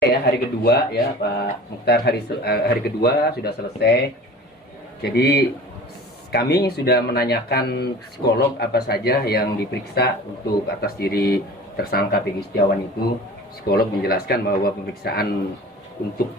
Ya, hari kedua ya Pak Mukhtar, hari kedua sudah selesai. Jadi kami sudah menanyakan psikolog apa saja yang diperiksa untuk atas diri tersangka Peggy Setiawan itu. Psikolog menjelaskan bahwa pemeriksaan untuk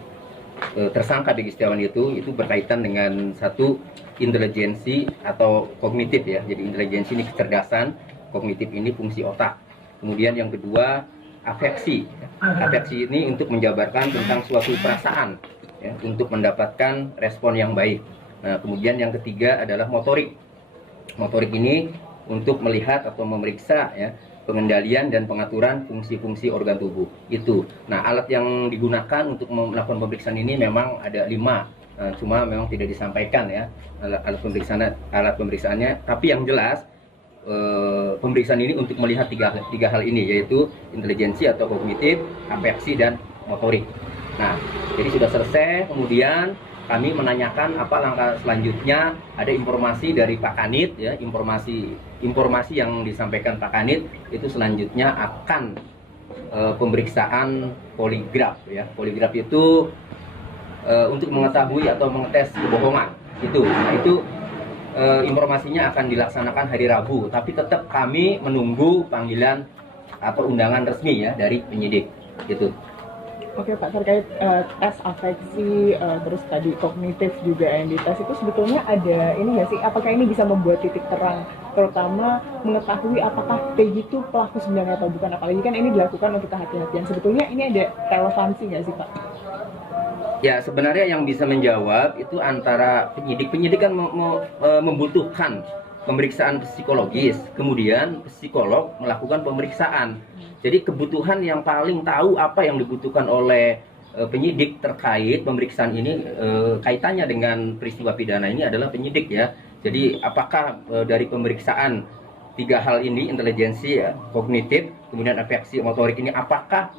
tersangka Peggy Setiawan itu berkaitan dengan satu intelijensi atau kognitif ya. Jadi intelijensi ini kecerdasan, kognitif ini fungsi otak. Kemudian yang kedua afeksi. Afeksi ini untuk menjabarkan tentang suatu perasaan ya, untuk mendapatkan respon yang baik. Nah, kemudian yang ketiga adalah motorik. Motorik ini untuk melihat atau memeriksa ya, pengendalian dan pengaturan fungsi-fungsi organ tubuh itu. Nah, alat yang digunakan untuk melakukan pemeriksaan ini memang ada 5. Nah, cuma memang tidak disampaikan ya alat pemeriksaannya. Tapi yang jelas pemeriksaan ini untuk melihat tiga hal ini, yaitu intelijensi atau kognitif, afeksi, dan motorik. Nah, jadi sudah selesai. Kemudian kami menanyakan apa langkah selanjutnya. Ada informasi dari Pak Kanit ya, informasi yang disampaikan Pak Kanit itu selanjutnya akan pemeriksaan poligraf ya. Poligraf itu untuk mengetahui atau mengetes kebohongan itu. Nah, itu informasinya akan dilaksanakan hari Rabu, tapi tetap kami menunggu panggilan atau undangan resmi ya dari penyidik gitu. Oke Pak, terkait tes afeksi, terus tadi kognitif juga yang dites itu sebetulnya ada ini nggak sih, apakah ini bisa membuat titik terang, terutama mengetahui apakah Peggy itu pelaku sebenarnya atau bukan, apalagi kan ini dilakukan untuk kehati-hatian. Sebetulnya ini ada relevansi nggak sih Pak? Ya, sebenarnya yang bisa menjawab itu antara penyidik kan membutuhkan pemeriksaan psikologis, kemudian psikolog melakukan pemeriksaan. Jadi kebutuhan yang paling tahu apa yang dibutuhkan oleh penyidik terkait pemeriksaan ini, kaitannya dengan peristiwa pidana ini adalah penyidik ya. Jadi apakah dari pemeriksaan 3 hal ini, intelijensi, ya, kognitif, kemudian afeksi, motorik ini, apakah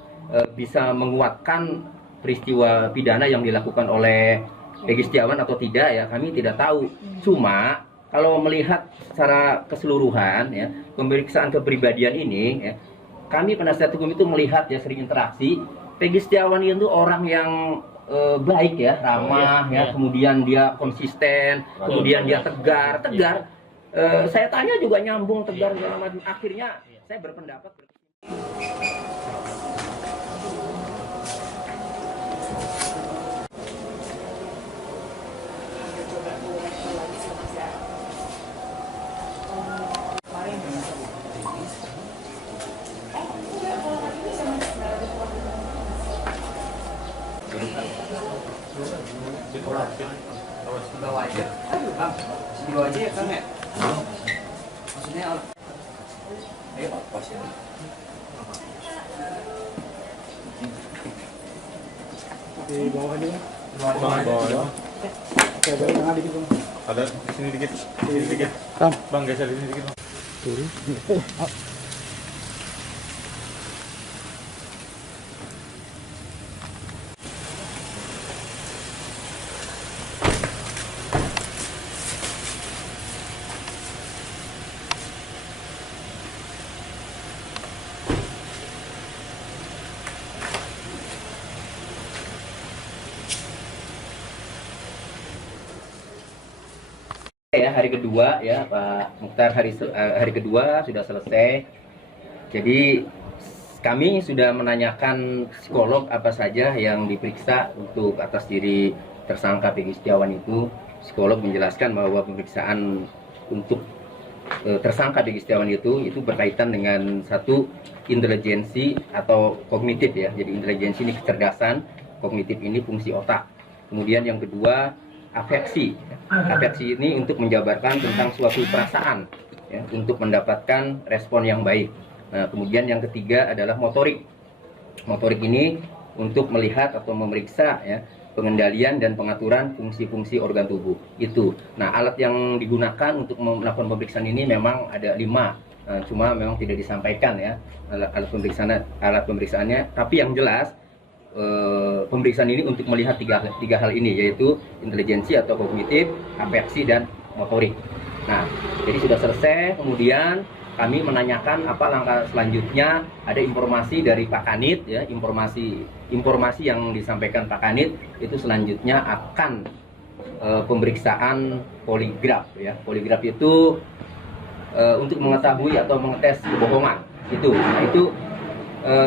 bisa menguatkan peristiwa pidana yang dilakukan oleh Peggy Setiawan atau tidak ya, kami tidak tahu. Cuma kalau melihat secara keseluruhan ya, pemeriksaan kepribadian ini ya, kami penasihat hukum itu melihat ya, sering interaksi. Peggy Setiawan itu orang yang baik ya, ramah ya, kemudian dia konsisten, kemudian dia tegar. Saya tanya juga nyambung, tegar segala macam. Akhirnya saya berpendapat. Bawa aja, bang, bawa aja ya kang ya. Maksudnya, ayo pak, pos ya. Di bawah aja. Bawah. Oke, dari tengah dikit bang. Ada di sini dikit. Sini dikit. Bang, geser di sini dikit. Bang. Turun. Ya, hari kedua ya Pak Mukhtar, hari kedua sudah selesai. Jadi kami sudah menanyakan psikolog apa saja yang diperiksa untuk atas diri tersangka Peggy Setiawan itu. Psikolog menjelaskan bahwa pemeriksaan untuk tersangka Peggy Setiawan itu berkaitan dengan satu intelijensi atau kognitif ya. Jadi intelijensi ini kecerdasan, kognitif ini fungsi otak. Kemudian yang kedua afeksi. Afeksi ini untuk menjabarkan tentang suatu perasaan ya, untuk mendapatkan respon yang baik. Nah, kemudian yang ketiga adalah motorik. Motorik ini untuk melihat atau memeriksa ya, pengendalian dan pengaturan fungsi-fungsi organ tubuh itu. Nah, alat yang digunakan untuk melakukan pemeriksaan ini memang ada 5. Nah, cuma memang tidak disampaikan ya alat pemeriksaannya. Tapi yang jelas pemeriksaan ini untuk melihat tiga hal ini, yaitu intelijensi atau kognitif, afeksi, dan motorik. Nah, jadi sudah selesai. Kemudian kami menanyakan apa langkah selanjutnya. Ada informasi dari Pak Kanit ya, informasi yang disampaikan Pak Kanit itu selanjutnya akan pemeriksaan poligraf ya. Poligraf itu untuk mengetahui atau mengetes kebohongan itu. Nah, itu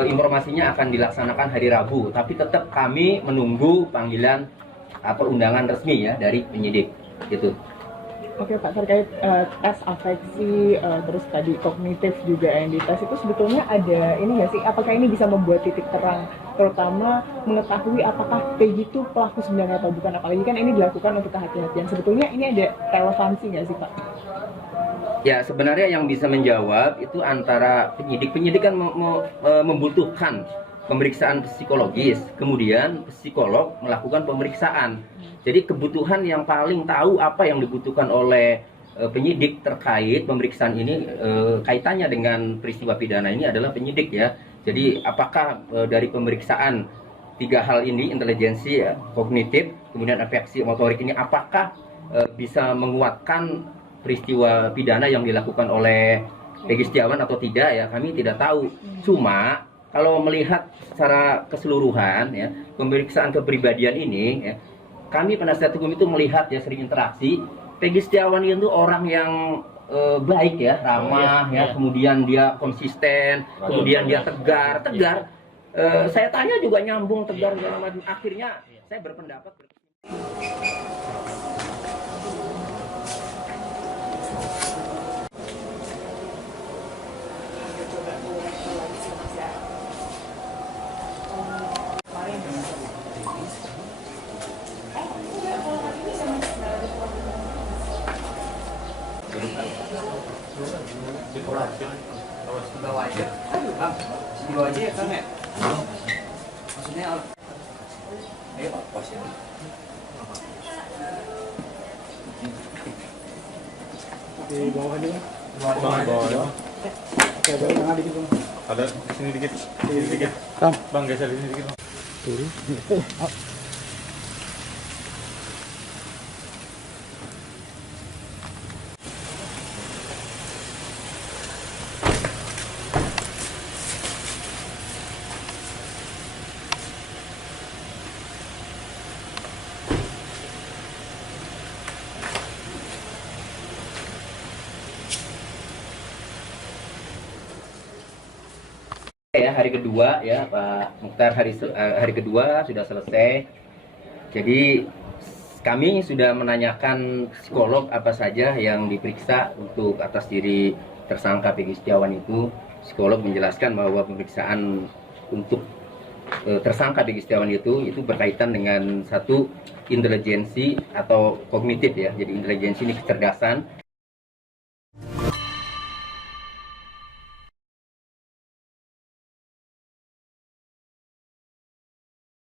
informasinya akan dilaksanakan hari Rabu, tapi tetap kami menunggu panggilan atau undangan resmi ya dari penyidik gitu. Oke Pak, terkait tes afeksi, terus tadi kognitif juga yang dites itu sebetulnya ada ini nggak sih? Apakah ini bisa membuat titik terang, terutama mengetahui apakah Peggy itu pelaku sebenarnya atau bukan? Apalagi kan ini dilakukan untuk kehati-hatian. Sebetulnya ini ada relevansi nggak sih Pak? Ya sebenarnya yang bisa menjawab itu antara penyidik kan membutuhkan pemeriksaan psikologis, kemudian psikolog melakukan pemeriksaan. Jadi kebutuhan yang paling tahu apa yang dibutuhkan oleh penyidik terkait pemeriksaan ini, kaitannya dengan peristiwa pidana ini adalah penyidik ya. Jadi apakah dari pemeriksaan tiga hal ini, intelijensi, kognitif, kemudian afeksi motorik ini, apakah bisa menguatkan peristiwa pidana yang dilakukan oleh Peggy Setiawan atau tidak ya, kami tidak tahu. Cuma kalau melihat secara keseluruhan ya, pemeriksaan kepribadian ini ya, kami penasihat hukum itu melihat ya, sering interaksi. Peggy Setiawan itu orang yang baik ya, ramah ya, kemudian dia konsisten, kemudian dia tegar. Saya tanya juga nyambung, tegar segala macam. Akhirnya saya berpendapat. Bawa aja, bang. Bawa aja ya kang ya. Maksudnya, ayo pak, pos ya. Di bawah aja bang. Bawah. Oke, bawah tengah dikit bang. Ada sini dikit. Sini dikit. Bang, geser di sini dikit. Bang. Ya hari kedua ya Pak Mukhtar, hari kedua sudah selesai. Jadi kami sudah menanyakan psikolog apa saja yang diperiksa untuk atas diri tersangka Peggy Setiawan itu. Psikolog menjelaskan bahwa pemeriksaan untuk tersangka Peggy Setiawan itu berkaitan dengan satu intelijensi atau kognitif ya. Jadi intelijensi ini kecerdasan.